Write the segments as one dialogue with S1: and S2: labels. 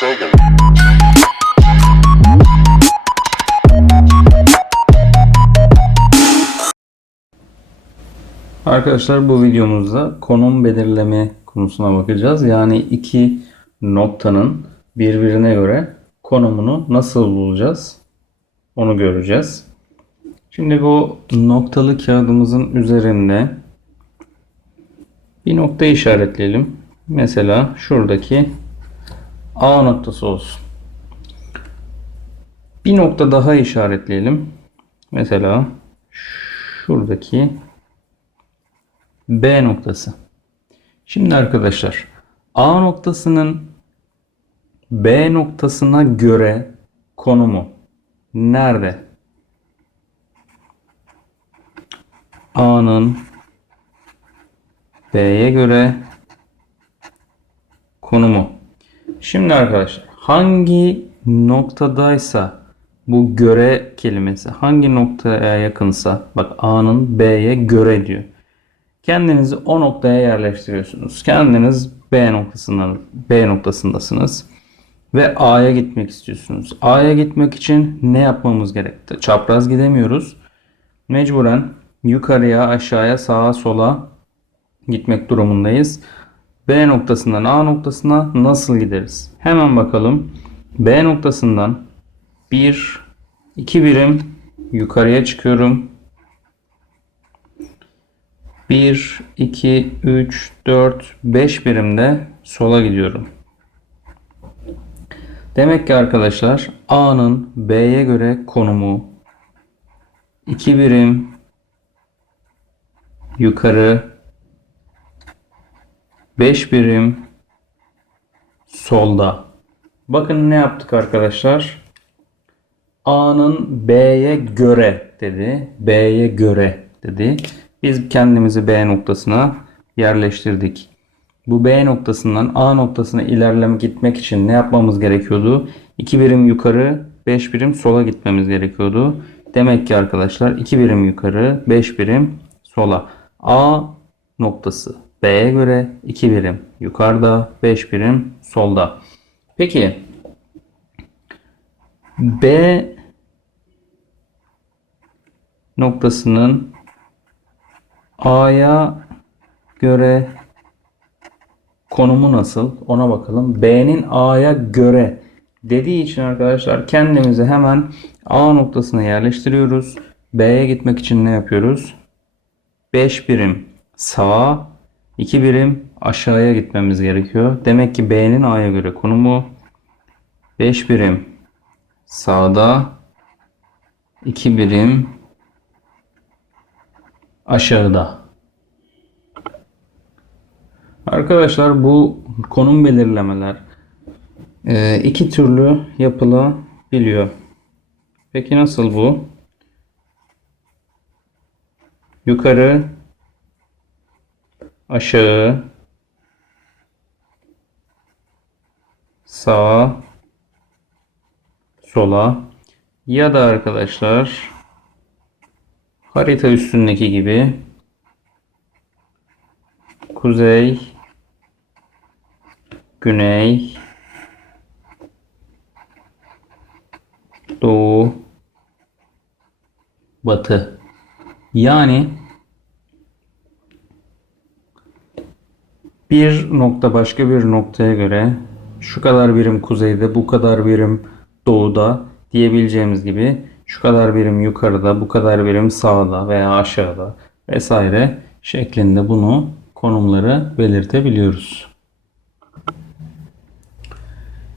S1: Sagan.
S2: Arkadaşlar bu videomuzda konum belirleme konusuna bakacağız. Yani iki noktanın birbirine göre konumunu nasıl bulacağız? Onu göreceğiz. Şimdi bu noktalı kağıdımızın üzerinde bir nokta işaretleyelim. Mesela şuradaki A noktası olsun. Bir nokta daha işaretleyelim. Mesela şuradaki B noktası. Şimdi arkadaşlar A noktasının B noktasına göre konumu nerede? A'nın B'ye göre konumu. Şimdi arkadaşlar hangi noktadaysa bu göre kelimesi hangi noktaya yakınsa bak A'nın B'ye göre diyor. Kendinizi o noktaya yerleştiriyorsunuz. Kendiniz B noktasından B noktasındasınız ve A'ya gitmek istiyorsunuz. A'ya gitmek için ne yapmamız gerekti? Çapraz gidemiyoruz. Mecburen yukarıya, aşağıya, sağa, sola gitmek durumundayız. B noktasından A noktasına nasıl gideriz? Hemen bakalım. B noktasından 1 2 birim yukarıya çıkıyorum. 1 2 3 4 5 birimde sola gidiyorum. Demek ki arkadaşlar A'nın B'ye göre konumu 2 birim yukarı 5 birim solda. Bakın ne yaptık arkadaşlar? A'nın B'ye göre dedi. B'ye göre dedi. Biz kendimizi B noktasına yerleştirdik. Bu B noktasından A noktasına ilerleme gitmek için ne yapmamız gerekiyordu? 2 birim yukarı, 5 birim sola gitmemiz gerekiyordu. Demek ki arkadaşlar 2 birim yukarı, 5 birim sola. A noktası B'ye göre 2 birim yukarıda, 5 birim solda. Peki B noktasının A'ya göre konumu nasıl? Ona bakalım. B'nin A'ya göre dediği için arkadaşlar kendimizi hemen A noktasına yerleştiriyoruz. B'ye gitmek için ne yapıyoruz? 5 birim sağa, 2 birim aşağıya gitmemiz gerekiyor. Demek ki B'nin A'ya göre konumu 5 birim sağda, 2 birim aşağıda. Arkadaşlar bu konum belirlemeler e, iki türlü yapılabiliyor. Peki nasıl bu? Yukarı, aşağı, sağa, sola. Ya da arkadaşlar harita üstündeki gibi kuzey, güney, doğu, batı. Yani bir nokta başka bir noktaya göre şu kadar birim kuzeyde, bu kadar birim doğuda diyebileceğimiz gibi şu kadar birim yukarıda, bu kadar birim sağda veya aşağıda vesaire şeklinde bunu konumları belirtebiliyoruz.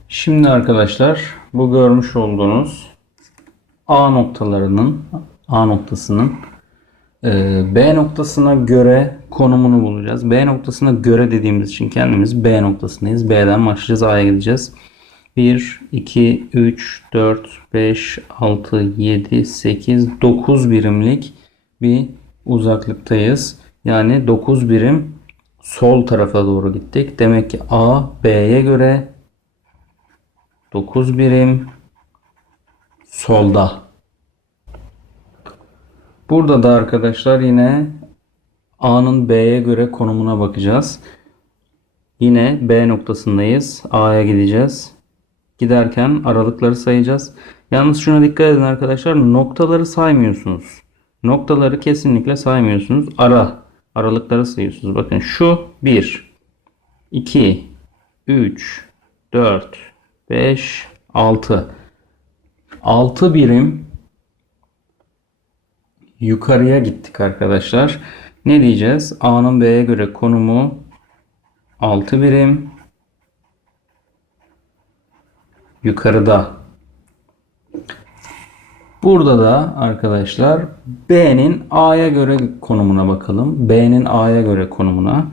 S2: Şimdi arkadaşlar bu görmüş olduğunuz A noktalarının A noktasının B noktasına göre konumunu bulacağız. B noktasına göre dediğimiz için kendimiz B noktasındayız. B'den başlayacağız A'ya gideceğiz. 1, 2, 3, 4, 5, 6, 7, 8, 9 birimlik bir uzaklıktayız. Yani 9 birim sol tarafa doğru gittik. Demek ki A B'ye göre 9 birim solda. Burada da arkadaşlar yine A'nın B'ye göre konumuna bakacağız. Yine B noktasındayız. A'ya gideceğiz. giderken aralıkları sayacağız. Yalnız şuna dikkat edin arkadaşlar. Noktaları saymıyorsunuz. Noktaları kesinlikle saymıyorsunuz. Ara. Aralıkları sayıyorsunuz. Bakın şu 1, 2, 3, 4, 5, 6. 6 birim yukarıya gittik arkadaşlar. Ne diyeceğiz? A'nın B'ye göre konumu 6 birim yukarıda. Burada da arkadaşlar B'nin A'ya göre konumuna bakalım. B'nin A'ya göre konumuna.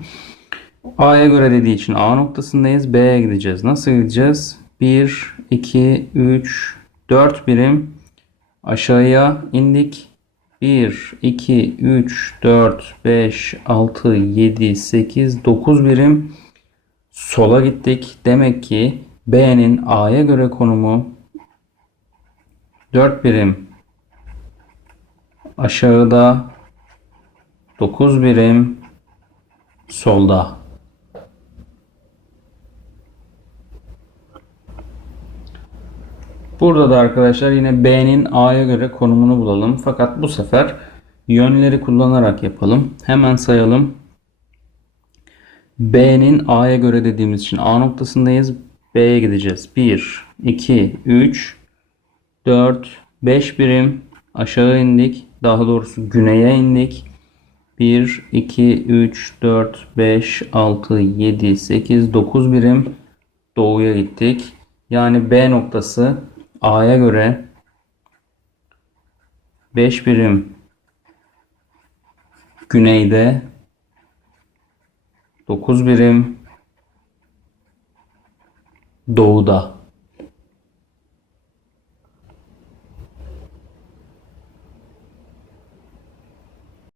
S2: A'ya göre dediği için A noktasındayız. B'ye gideceğiz. Nasıl gideceğiz? 1, 2, 3, 4 birim aşağıya indik. 1, 2, 3, 4, 5, 6, 7, 8, 9 birim sola gittik. Demek ki B'nin A'ya göre konumu 4 birim aşağıda 9 birim solda. Burada da arkadaşlar yine B'nin A'ya göre konumunu bulalım. Fakat bu sefer yönleri kullanarak yapalım. Hemen sayalım. B'nin A'ya göre dediğimiz için A noktasındayız. B'ye gideceğiz. 1, 2, 3, 4, 5 birim aşağı indik. Daha doğrusu güneye indik. 1, 2, 3, 4, 5, 6, 7, 8, 9 birim doğuya gittik. Yani B noktası A'ya göre 5 birim güneyde 9 birim doğuda.